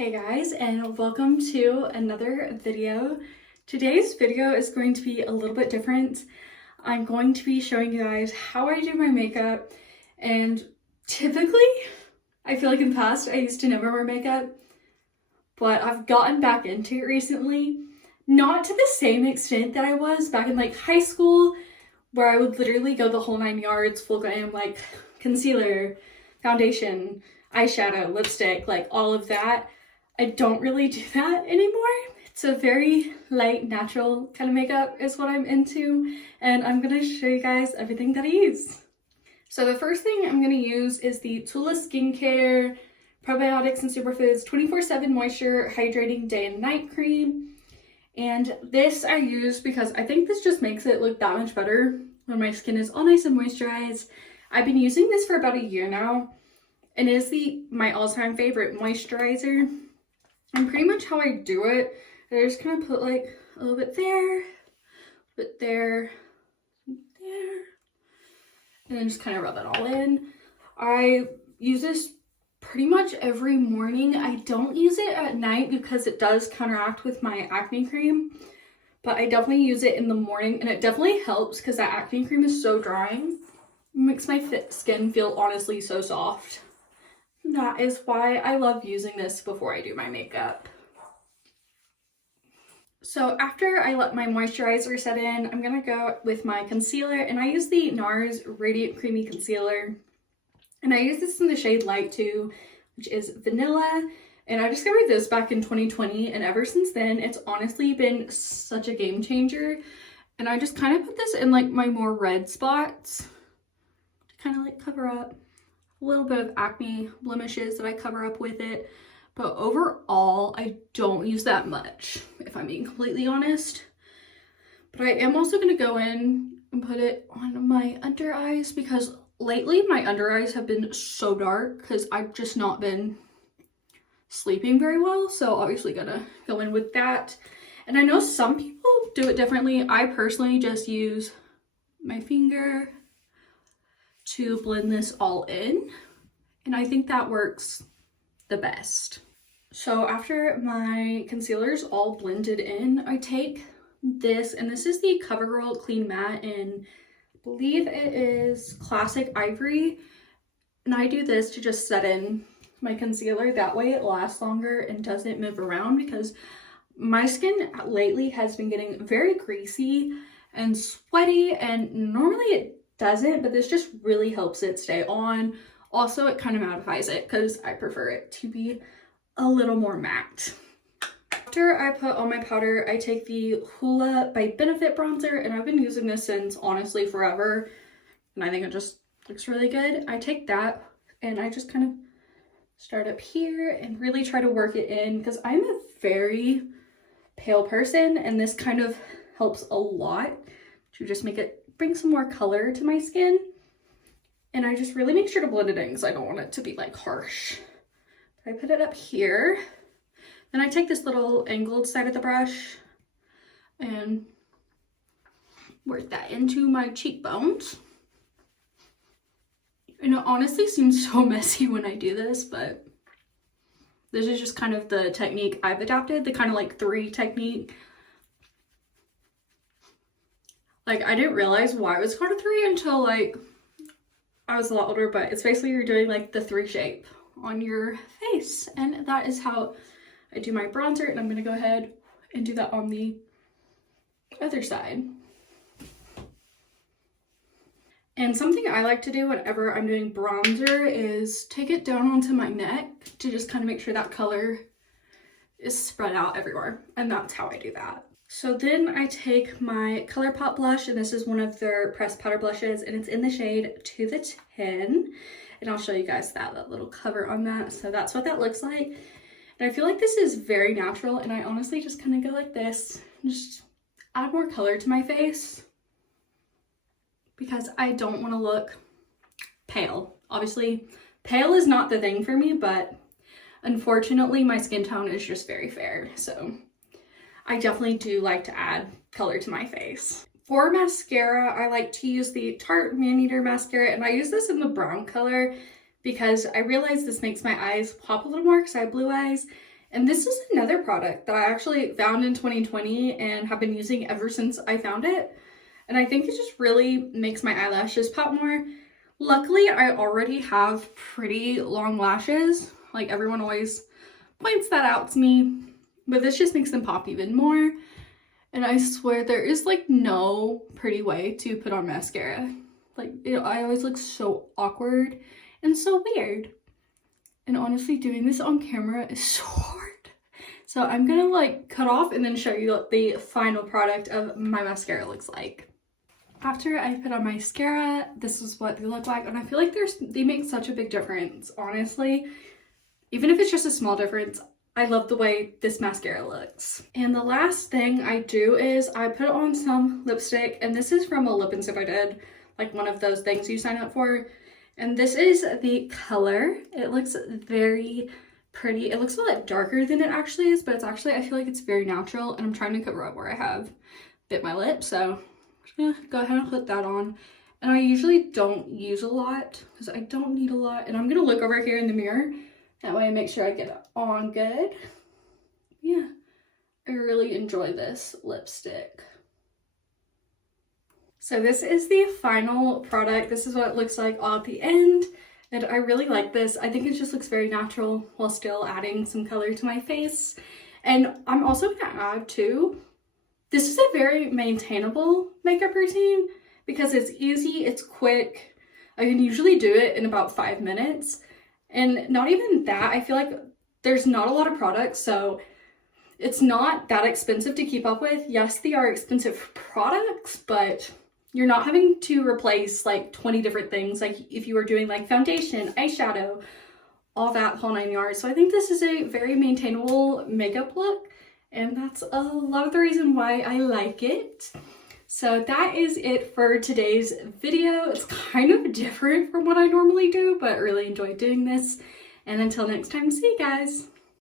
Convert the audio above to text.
Hey guys, and welcome to another video. Today's video is going to be a little bit different. I'm going to be showing you guys how I do my makeup, and typically, I feel like in the past I used to never wear makeup, but I've gotten back into it recently. Not to the same extent that I was back in like high school, where I would literally go the whole 9 yards, full glam, like concealer, foundation, eyeshadow, lipstick, like all of that. I don't really do that anymore. It's a very light, natural kind of makeup is what I'm into, and I'm gonna show you guys everything that I use. So the first thing I'm gonna use is the Tula Skincare Probiotics and Superfoods 24/7 Moisture Hydrating Day and Night Cream. And this I use because I think this just makes it look that much better when my skin is all nice and moisturized. I've been using this for about a year now, and it is my all-time favorite moisturizer. And pretty much how I do it, I just kind of put like a little bit there, there, and then just kind of rub it all in. I use this pretty much every morning. I don't use it at night because it does counteract with my acne cream, but I definitely use it in the morning, and it definitely helps because that acne cream is so drying. It makes my skin feel honestly so soft. That is why I love using this before I do my makeup. So after I let my moisturizer set in, I'm gonna go with my concealer, and I use the NARS Radiant Creamy Concealer. And I use this in the shade Light 2, which is Vanilla. And I discovered this back in 2020, and ever since then, it's honestly been such a game changer. And I just kind of put this in like my more red spots to kind of like cover up a little bit of acne blemishes that I cover up with it. But overall, I don't use that much, if I'm being completely honest. But I am also going to go in and put it on my under eyes, because lately my under eyes have been so dark because I've just not been sleeping very well. So obviously gonna go in with that. And I know some people do it differently. I personally just use my finger to blend this all in, and I think that works the best. So after my concealer's all blended in, I take this, and this is the CoverGirl Clean Matte in, I believe it is Classic Ivory, and I do this to just set in my concealer. That way it lasts longer and doesn't move around, because my skin lately has been getting very greasy and sweaty, and normally it doesn't, but this just really helps it stay on. Also, it kind of mattifies it because I prefer it to be a little more matte. After I put on my powder, I take the Hoola by Benefit bronzer, and I've been using this since honestly forever, and I think it just looks really good. I take that and I just kind of start up here and really try to work it in, because I'm a very pale person, and this kind of helps a lot to just bring some more color to my skin. And I just really make sure to blend it in because I don't want it to be like harsh. I put it up here. Then I take this little angled side of the brush and work that into my cheekbones. And it honestly seems so messy when I do this, but this is just kind of the technique I've adapted, the kind of like 3 technique. Like, I didn't realize why it was called a 3 until like I was a lot older, but it's basically you're doing like the 3 shape on your face, and that is how I do my bronzer. And I'm gonna go ahead and do that on the other side. And something I like to do whenever I'm doing bronzer is take it down onto my neck to just kind of make sure that color is spread out everywhere, and that's how I do that. So then I take my ColourPop blush, and this is one of their pressed powder blushes, and it's in the shade To the 10. And I'll show you guys that little cover on that. So that's what that looks like. And I feel like this is very natural, and I honestly just kind of go like this, and just add more color to my face, because I don't want to look pale. Obviously, pale is not the thing for me, but unfortunately my skin tone is just very fair. So I definitely do like to add color to my face. For mascara, I like to use the Tarte Maneater mascara, and I use this in the brown color because I realize this makes my eyes pop a little more because I have blue eyes, And this is another product that I actually found in 2020 and have been using ever since I found it. And I think it just really makes my eyelashes pop more. Luckily, I already have pretty long lashes. Like, everyone always points that out to me, but this just makes them pop even more. And I swear there is like no pretty way to put on mascara. Like, I always look so awkward and so weird. And honestly, doing this on camera is so hard. So I'm gonna like cut off and then show you what the final product of my mascara looks like. After I put on mascara, this is what they look like. And I feel like they make such a big difference, honestly. Even if it's just a small difference, I love the way this mascara looks. And the last thing I do is I put on some lipstick, and this is from a lip and sip I did, like one of those things you sign up for. And this is the color. It looks very pretty. It looks a lot darker than it actually is, but it's actually, I feel like it's very natural, and I'm trying to cover up where I have bit my lip, so I'm just gonna go ahead and put that on. And I usually don't use a lot because I don't need a lot. And I'm gonna look over here in the mirror. That way I make sure I get it on good. Yeah, I really enjoy this lipstick. So this is the final product. This is what it looks like all at the end. And I really like this. I think it just looks very natural while still adding some color to my face. And I'm also gonna add too, this is a very maintainable makeup routine because it's easy, it's quick. I can usually do it in about 5 minutes. And not even that, I feel like there's not a lot of products, so it's not that expensive to keep up with. Yes, they are expensive products, but you're not having to replace like 20 different things, like if you were doing like foundation, eyeshadow, all that whole 9 yards. So I think this is a very maintainable makeup look, and that's a lot of the reason why I like it. So that is it for today's video. It's kind of different from what I normally do, but I really enjoyed doing this. And until next time, see you guys.